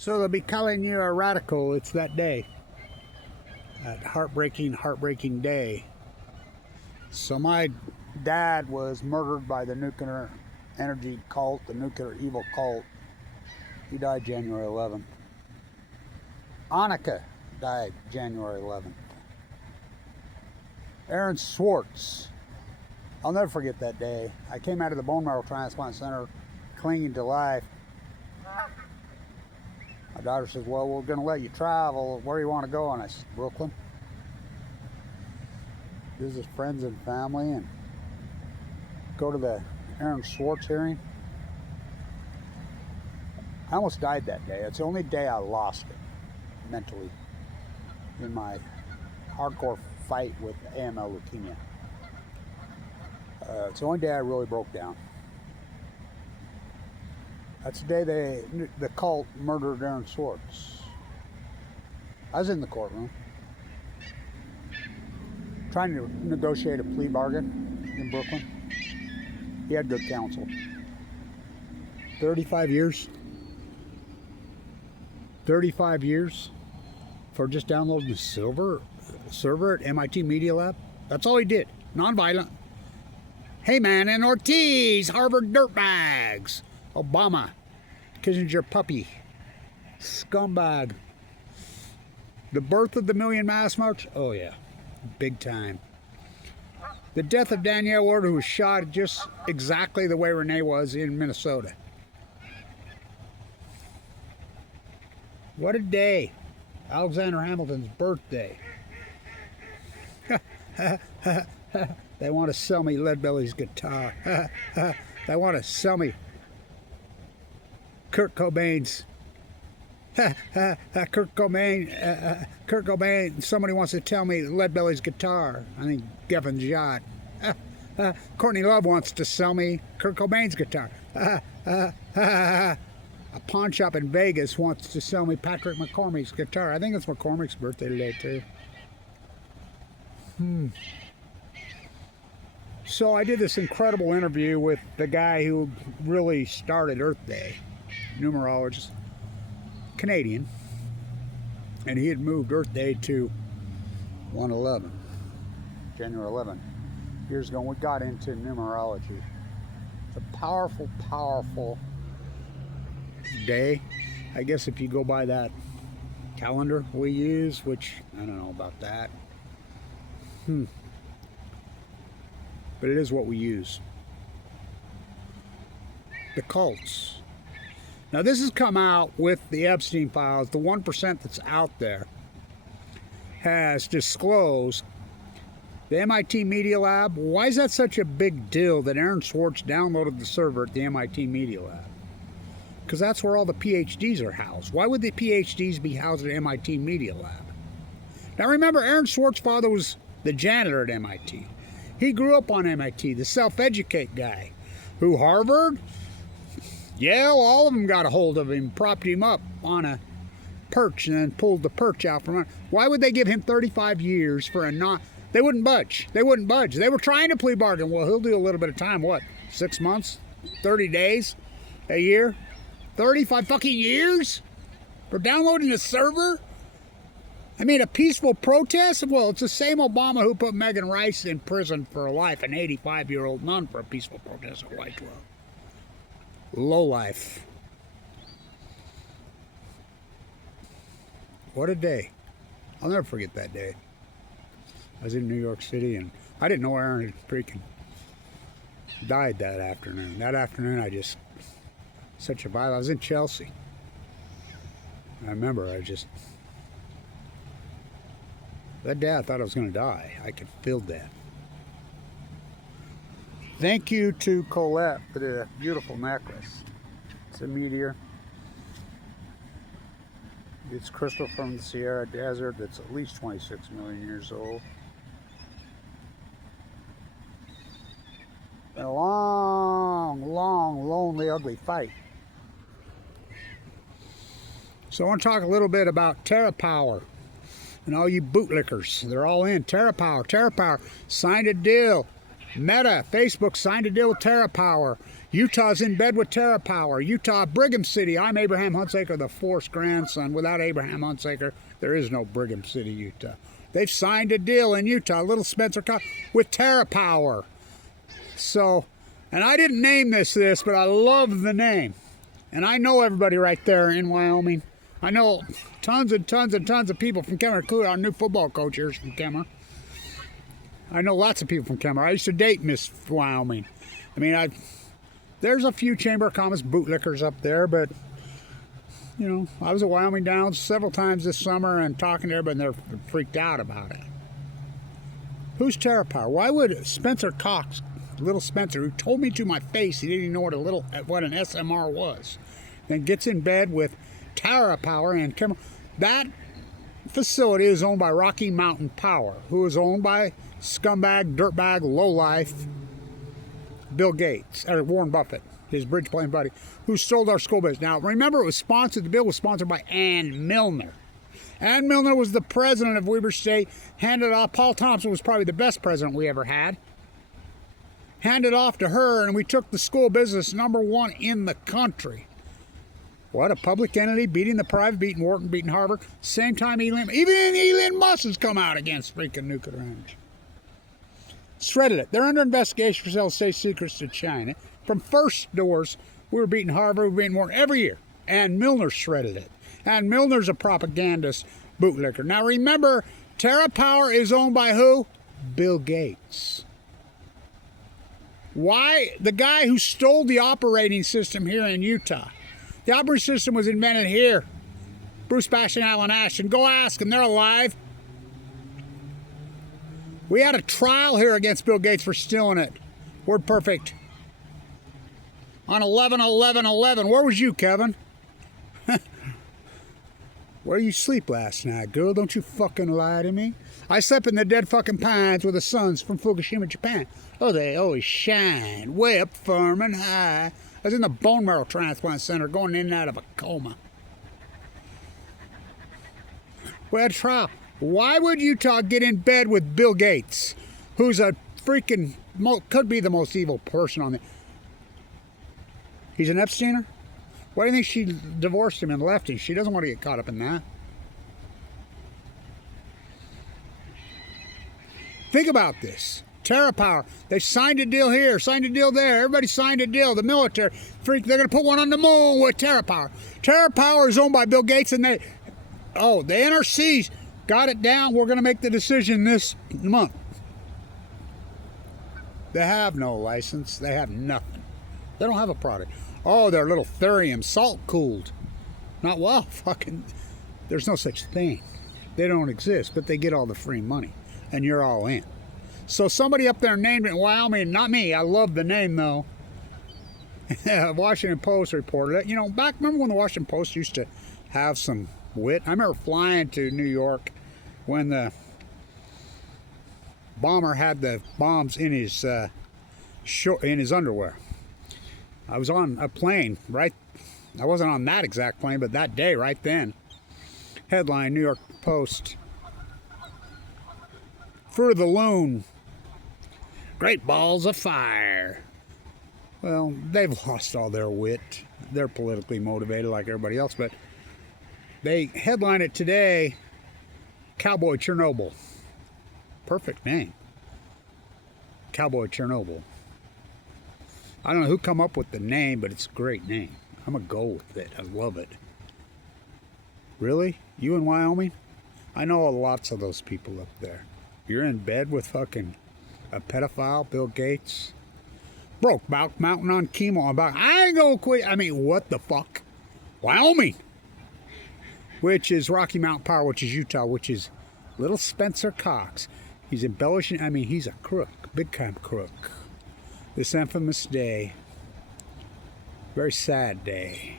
So they'll be calling you a radical. It's that day. That heartbreaking, heartbreaking day. So my dad was murdered by the nuclear energy cult, the nuclear evil cult. He died January 11th. Annika died January 11th. Aaron Swartz. I'll never forget that day. I came out of the bone marrow transplant center clinging to life. My daughter says, well, we're going to let you travel. Where do you want to go? And I said, Brooklyn. Visit friends and family and go to the Aaron Swartz hearing. I almost died that day. It's the only day I lost it mentally in my hardcore fight with AML leukemia. It's the only day I really broke down. That's the day the cult murdered Aaron Swartz. I was in the courtroom trying to negotiate a plea bargain in Brooklyn. He had good counsel. 35 years. 35 years for just downloading the server at MIT Media Lab. That's all he did. Nonviolent. Heyman and Ortiz, Harvard dirtbags. Obama, Kissinger puppy, scumbag. The birth of the Million Mass March? Oh yeah, big time. The death of Danielle Ward, who was shot just exactly the way Renee was in Minnesota. What a day. Alexander Hamilton's birthday. They want to sell me Leadbelly's guitar. They want to sell me Kurt Cobain's. Kurt Cobain, somebody wants to tell me Leadbelly's guitar. I think Gevin's yacht. Courtney Love wants to sell me Kurt Cobain's guitar. A pawn shop in Vegas wants to sell me Patrick McCormick's guitar. I think it's McCormick's birthday today, too. So I did this incredible interview with the guy who really started Earth Day, numerologist, Canadian, and he had moved Earth Day to 1/11, January 11, years ago. We got into numerology. It's a powerful, powerful day. I guess if you go by that calendar we use, which I don't know about that. But it is what we use. The cults. Now this has come out with the Epstein files. The 1% that's out there has disclosed the MIT Media Lab. Why is that such a big deal that Aaron Swartz downloaded the server at the MIT Media Lab? Because that's where all the PhDs are housed. Why would the PhDs be housed at MIT Media Lab? Now remember, Aaron Swartz's father was the janitor at MIT. He grew up on MIT, the self-educate guy, who Harvard, Yale, all of them got a hold of him, propped him up on a perch, and then pulled the perch out from under. Why would they give him 35 years for a non... They wouldn't budge. They wouldn't budge. They were trying to plea bargain. Well, he'll do a little bit of time. What? 6 months? 30 days? A year? 35 fucking years? For downloading a server? I mean, a peaceful protest? Well, it's the same Obama who put Megan Rice in prison for life, an 85-year-old nun, for a peaceful protest at White 12. Low life. What a day. I'll never forget that day. I was in New York City, and I didn't know Aaron had freaking died that afternoon. That afternoon, I just... Such a vibe. I was in Chelsea. I remember, that day I thought I was going to die. I could feel that. Thank you to Colette for the beautiful necklace. It's a meteor. It's crystal from the Sierra Desert that's at least 26 million years old. Been a long, long, lonely, ugly fight. So I want to talk a little bit about Terra Power. And all you bootlickers, they're all in. Terra Power signed a deal. Meta, Facebook signed a deal with Terra Power. Utah's in bed with Terra Power. Utah, Brigham City. I'm Abraham Hunsaker, the fourth grandson. Without Abraham Hunsaker, there is no Brigham City, Utah. They've signed a deal in Utah, little Spencer with Terra Power. So, and I didn't name this, but I love the name. And I know everybody right there in Wyoming. I know tons and tons and tons of people from Kemmer, including our new football coach here from Kemmer. I know lots of people from Kemmer. I used to date Miss Wyoming. I mean, there's a few Chamber of Commerce bootlickers up there, but, you know, I was at Wyoming Downs several times this summer and talking to everybody, and they're freaked out about it. Who's Terra Power? Why would Spencer Cox, little Spencer, who told me to my face he didn't even know what an SMR was, then gets in bed with Terra Power and Kemmer? That facility is owned by Rocky Mountain Power, who is owned by scumbag, dirtbag, lowlife Bill Gates, or Warren Buffett, his bridge playing buddy, who stole our school business. Now, remember, the bill was sponsored by Ann Milner. Ann Milner was the president of Weber State, handed off. Paul Thompson was probably the best president we ever had. Handed off to her, and we took the school business #1 in the country. What, a public entity beating the private, beating Wharton, beating Harvard. Same time even Elon Musk has come out against freaking nuclear energy. Shredded it. They're under investigation for selling state secrets to China. From first doors, we were beating Harvard, we were beating Wharton every year. And Milner shredded it. And Milner's a propagandist bootlicker. Now remember, Terra Power is owned by who? Bill Gates. Why? The guy who stole the operating system here in Utah. The operating system was invented here. Bruce Bash and Alan Ashton. Go ask them. They're alive. We had a trial here against Bill Gates for stealing it. Word perfect. On 11/11/11. Where was you, Kevin? Where you sleep last night, girl? Don't you fucking lie to me. I slept in the dead fucking pines with the suns from Fukushima, Japan. Oh, they always shine way up firm and high. I was in the bone marrow transplant center going in and out of a coma. We had a trial. Why would Utah get in bed with Bill Gates, who's a freaking, could be the most evil person on the... He's an Epsteiner? Why do you think she divorced him and left him? She doesn't want to get caught up in that. Think about this. Terra Power, they signed a deal here, signed a deal there. Everybody signed a deal. The military, they're going to put one on the moon with Terra Power. Terra Power is owned by Bill Gates, and the NRC's got it down. We're going to make the decision this month. They have no license. They have nothing. They don't have a product. Oh, they're little thurium, salt cooled. Not well, fucking. There's no such thing. They don't exist, but they get all the free money, and you're all in. So somebody up there named it in Wyoming, not me. I love the name though. Washington Post reported it. You know, remember when the Washington Post used to have some wit? I remember flying to New York when the bomber had the bombs in his underwear. I was on a plane, right? I wasn't on that exact plane, but that day, right then. Headline, New York Post. Fruit of the Loon. Great balls of fire. Well, they've lost all their wit. They're politically motivated like everybody else, but they headline it today, Cowboy Chernobyl. Perfect name. Cowboy Chernobyl. I don't know who come up with the name, but it's a great name. I'm going to go with it. I love it. Really? You in Wyoming? I know lots of those people up there. You're in bed with fucking a pedophile, Bill Gates? Brokeback Mountain on chemo. I ain't gonna quit. I mean, what the fuck? Wyoming! Which is Rocky Mountain Power, which is Utah, which is little Spencer Cox. He's embellishing. I mean, he's a crook. Big time crook. This infamous day. Very sad day.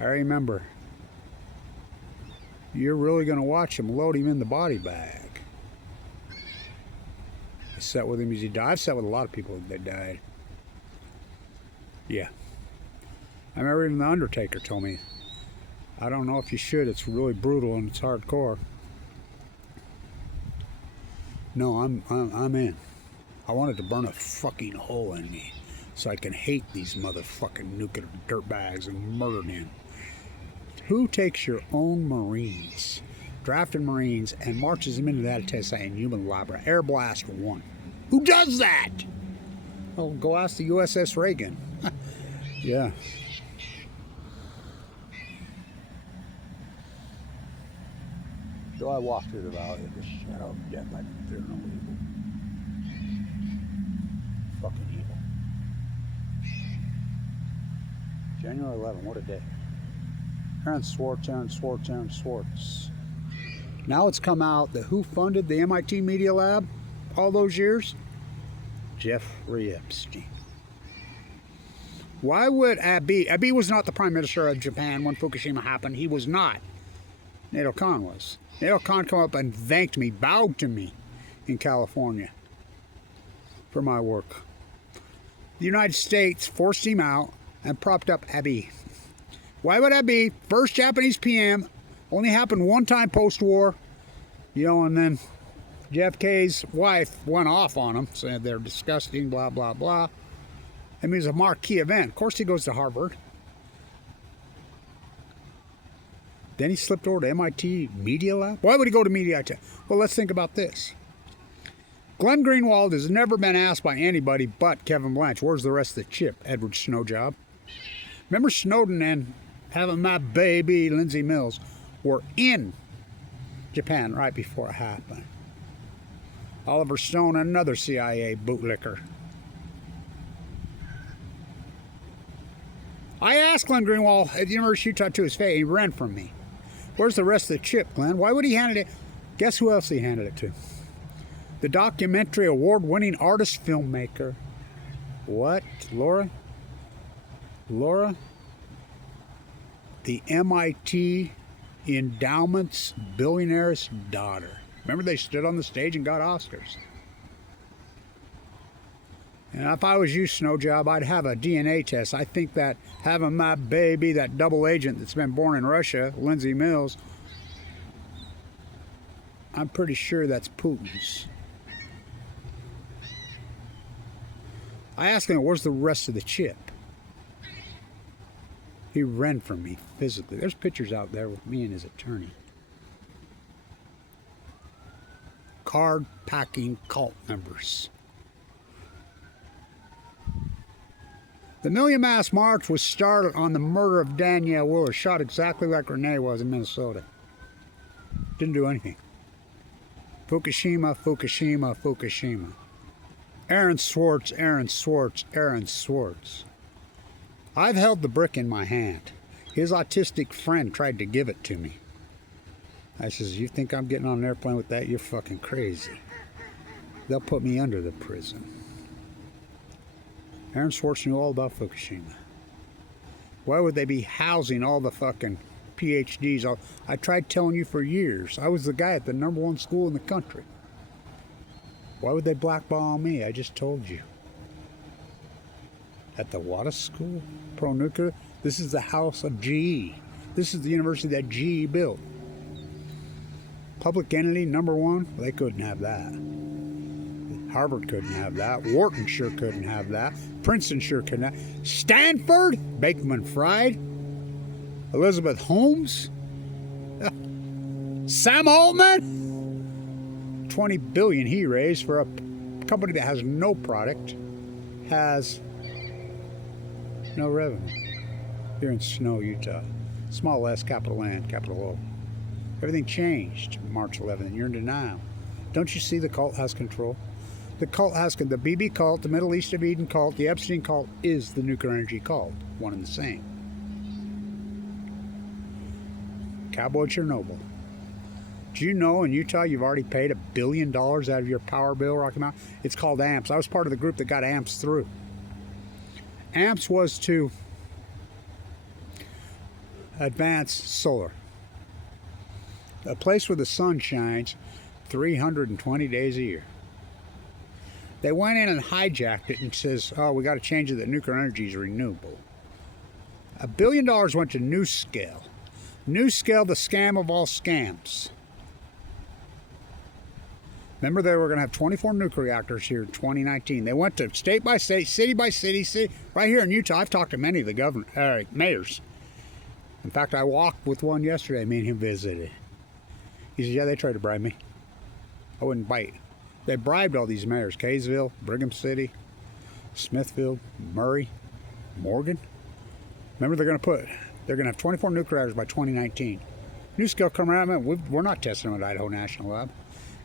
I remember. You're really going to watch him load him in the body bag. I sat with him as he died. I've sat with a lot of people that died. Yeah. I remember even the Undertaker told me, I don't know if you should. It's really brutal and it's hardcore. No, I'm in. I wanted to burn a fucking hole in me. so I can hate these motherfucking nuclear dirtbags and murder them. Who takes your own Marines, drafted Marines, and marches them into that test site in human library? Air Blast 1. Who does that? Well, go ask the USS Reagan. Yeah. So I walked through the valley of the shadow of death. I fear no evil. Fucking evil. January 11, what a day. Aaron Swartz. Now it's come out that who funded the MIT Media Lab all those years? Jeffrey Epstein. Why would Abe? Abe was not the Prime Minister of Japan when Fukushima happened. He was not. Nato Khan was. Nato Khan came up and thanked me, bowed to me in California for my work. The United States forced him out and propped up Abe. Why would Abe, first Japanese PM, only happened one time post-war, and then JFK's wife went off on him, said they're disgusting, blah, blah, blah. I mean, it was a marquee event. Of course he goes to Harvard. Then he slipped over to MIT Media Lab. Why would he go to MIT? Well, let's think about this. Glenn Greenwald has never been asked by anybody but Kevin Blanch, where's the rest of the chip, Edward Snowjob? Remember Snowden and having my baby, Lindsay Mills, were in Japan right before it happened. Oliver Stone, another CIA bootlicker. I asked Glenn Greenwald at the University of Utah to his face. He ran from me. Where's the rest of the chip, Glenn? Why would he hand it? Guess who else he handed it to? The documentary award-winning artist filmmaker. What? Laura? The MIT endowment's billionaire's daughter. Remember they stood on the stage and got Oscars. And if I was you, Snowjob, I'd have a DNA test. I think that having my baby, that double agent that's been born in Russia, Lindsay Mills, I'm pretty sure that's Putin's. I asked him, where's the rest of the chip? He ran from me physically. There's pictures out there with me and his attorney. Card-packing cult members. The Million Mass March was started on the murder of Danielle Willer, shot exactly like Renee was in Minnesota. Didn't do anything. Fukushima, Fukushima, Fukushima. Aaron Swartz. I've held the brick in my hand. His autistic friend tried to give it to me. I says, you think I'm getting on an airplane with that? You're fucking crazy. They'll put me under the prison. Aaron Swartz knew all about Fukushima. Why would they be housing all the fucking PhDs? I tried telling you for years. I was the guy at the #1 school in the country. Why would they blackball me? I just told you. At the Wada School? Pro-nuclear? This is the house of GE. This is the university that GE built. Public entity, #1? They couldn't have that. Harvard couldn't have that. Wharton sure couldn't have that. Princeton sure couldn't have. Stanford? Bakeman Fried? Elizabeth Holmes? Sam Altman? $20 billion he raised for a company that has no product, has no revenue. Here in Snow, Utah. Small S, capital N, capital O. Everything changed March 11th, and you're in denial. Don't you see the cult has control? The cult has the BB cult, the Middle East of Eden cult, the Epstein cult is the nuclear energy cult. One and the same. Cowboy Chernobyl. Do you know in Utah you've already paid $1 billion out of your power bill, Rocky Mountain? It's called AMPS. I was part of the group that got AMPS through. AMPS was to advance solar. A place where the sun shines 320 days a year. They went in and hijacked it and says, oh, we got to change it that nuclear energy is renewable. $1 billion went to NuScale. NuScale, the scam of all scams. Remember, they were going to have 24 nuclear reactors here in 2019. They went to state by state, city by city. Right here in Utah, I've talked to many of the mayors. In fact, I walked with one yesterday. Me and him visited. He said, yeah, they tried to bribe me. I wouldn't bite. They bribed all these mayors. Kaysville, Brigham City, Smithfield, Murray, Morgan. Remember, they're going to have 24 nuclear reactors by 2019. New skill coming out of it. We're not testing them at Idaho National Lab.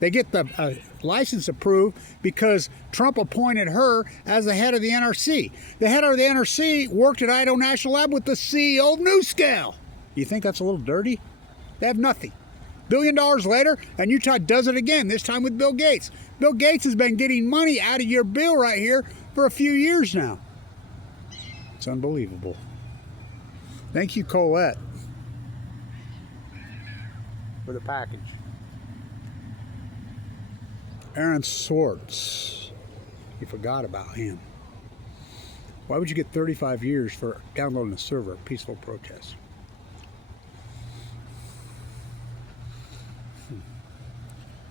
They get the license approved because Trump appointed her as the head of the NRC. The head of the NRC worked at Idaho National Lab with the CEO of NuScale. You think that's a little dirty? They have nothing. $1 billion later, and Utah does it again, this time with Bill Gates. Bill Gates has been getting money out of your bill right here for a few years now. It's unbelievable. Thank you, Colette, for the package. Aaron Swartz. You forgot about him. Why would you get 35 years for downloading a server, peaceful protest?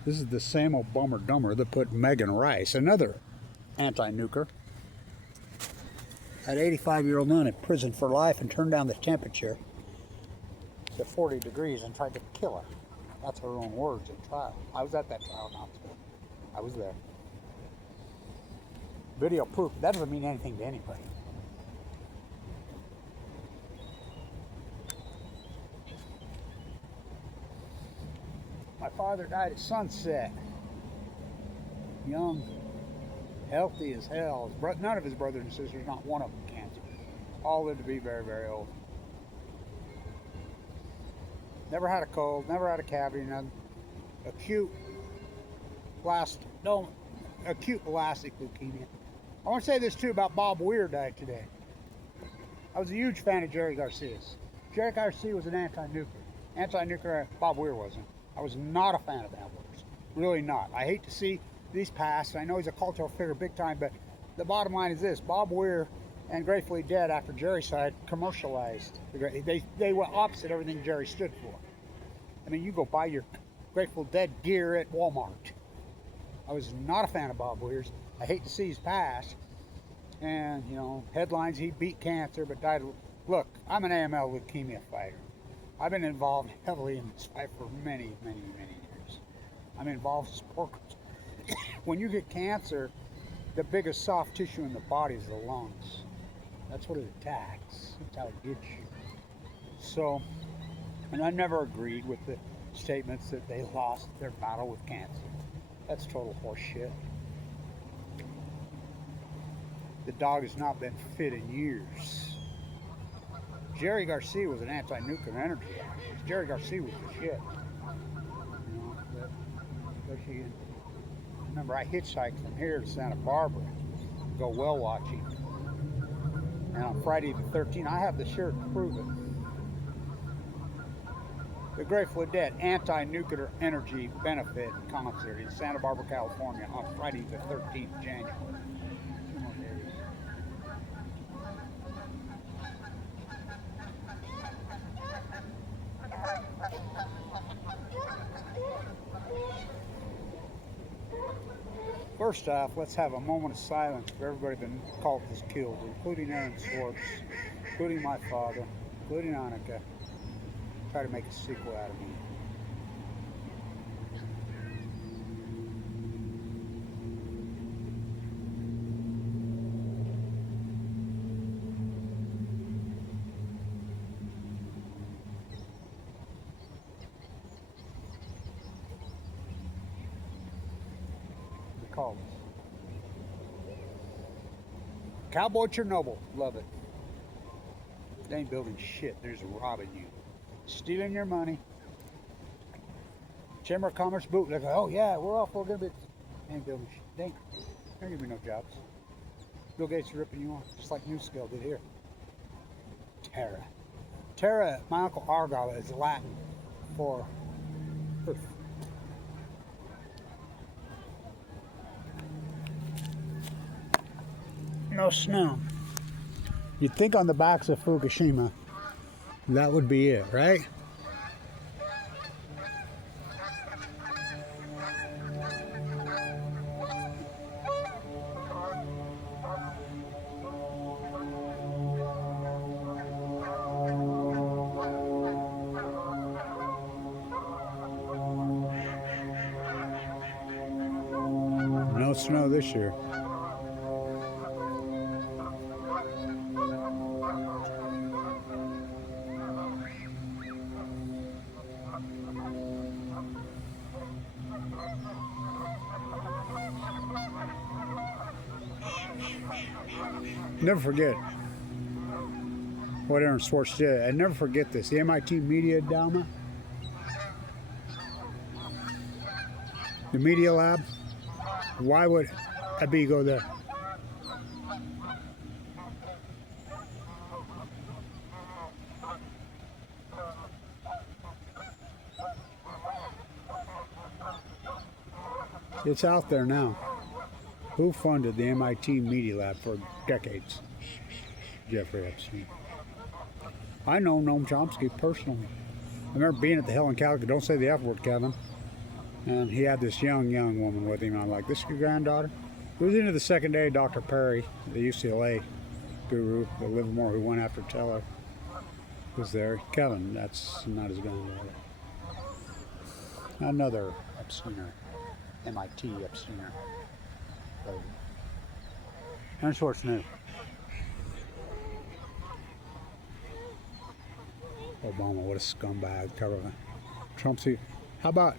This is the same old bummer dumber that put Megan Rice, another anti-nuker, an 85-year-old nun in prison for life and turned down the temperature to 40 degrees and tried to kill her. That's her own words at trial. I was at that trial announcement. I was there. Video proof. That doesn't mean anything to anybody. My father died at sunset. Young, healthy as hell. None of his brothers and sisters, not one of them, cancer. All lived to be very, very old. Never had a cold, never had a cavity, nothing. Acute elastic leukemia. I want to say this too about Bob Weir died today. I was a huge fan of Jerry Garcia's. Jerry Garcia was an anti-nuclear. Bob Weir wasn't. I was not a fan of that words. Really not. I hate to see these pass. I know he's a cultural figure big time, but the bottom line is this. Bob Weir and Gratefully Dead, after Jerry's side, commercialized. They were opposite everything Jerry stood for. I mean, you go buy your Grateful Dead gear at Walmart. I was not a fan of Bob Weir's. I hate to see his past. And, you know, headlines, he beat cancer but died. Look, I'm an AML leukemia fighter. I've been involved heavily in this fight for many, many, many years. I'm involved in sport. When you get cancer, the biggest soft tissue in the body is the lungs. That's what it attacks. That's how it gets you. So, and I never agreed with the statements that they lost their battle with cancer. That's total horseshit. The dog has not been fit in years. Jerry Garcia was an anti-nuclear energy activist. Jerry Garcia was the shit. You know, remember, I hitchhiked from here to Santa Barbara to go whale watching. And on Friday the 13th, I have the shirt to prove it. The Grateful Dead anti-nuclear energy benefit concert in Santa Barbara, California on Friday the 13th of January. 2 more days. First off, let's have a moment of silence for everybody the cult has killed, including Aaron Swartz, including my father, including Annika. Try to make a sequel out of me. The cult. Cowboy Chernobyl, love it. They ain't building shit, they're just robbing you. Stealing your money. Chamber of Commerce bootleg. Oh yeah, we're all for good, but ain't building shit. They ain't giving me no jobs. Bill Gates is ripping you off, just like NuScale did here. Terra. Terra, my uncle Argyle, is Latin for earth. No snow. You'd think on the backs of Fukushima, that would be it, right? snow this year. Never forget what Aaron Swartz did. I never forget this. The MIT Media Endowment, the Media Lab. Why would Abby go there? It's out there now. Who funded the MIT Media Lab for decades? Jeffrey Epstein. I know Noam Chomsky personally. I remember being at the Hill in Calico. Don't say the F word, Kevin. And he had this young woman with him. And I'm like, this is your granddaughter? It was into the second day. Dr. Perry, the UCLA guru, the Livermore who went after Terra, was there. Kevin, that's not his granddaughter. Another Epsteiner. MIT Epsteiner. Aaron Swartz knew. Obama, what a scumbag. Trump's here. How about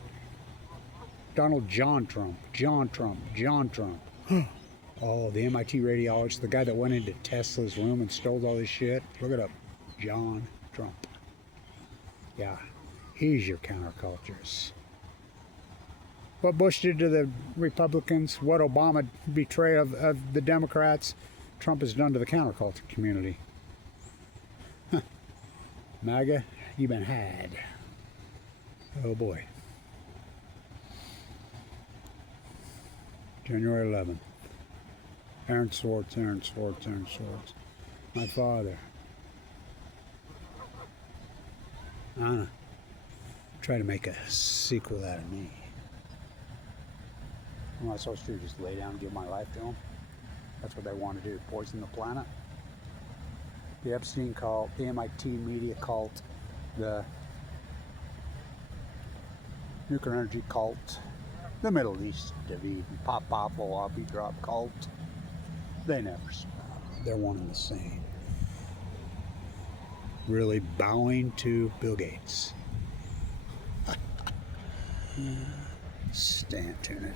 Donald John Trump? John Trump. Oh, the MIT radiologist, the guy that went into Tesla's room and stole all his shit. Look it up. John Trump. Yeah, he's your counterculturist. What Bush did to the Republicans, what Obama betrayed of the Democrats, Trump has done to the counterculture community. Huh. MAGA, you've been had. Oh boy. January 11th. Aaron Swartz. My father. Anna. Try to make a sequel out of me. What am I supposed to do? Just lay down and give my life to them? That's what they want to do. Poison the planet? The Epstein cult, the MIT media cult, the nuclear energy cult, the Middle East, David, Pop, Wabi Drop cult. They never stop. They're one and the same. Really bowing to Bill Gates. Stay tuned.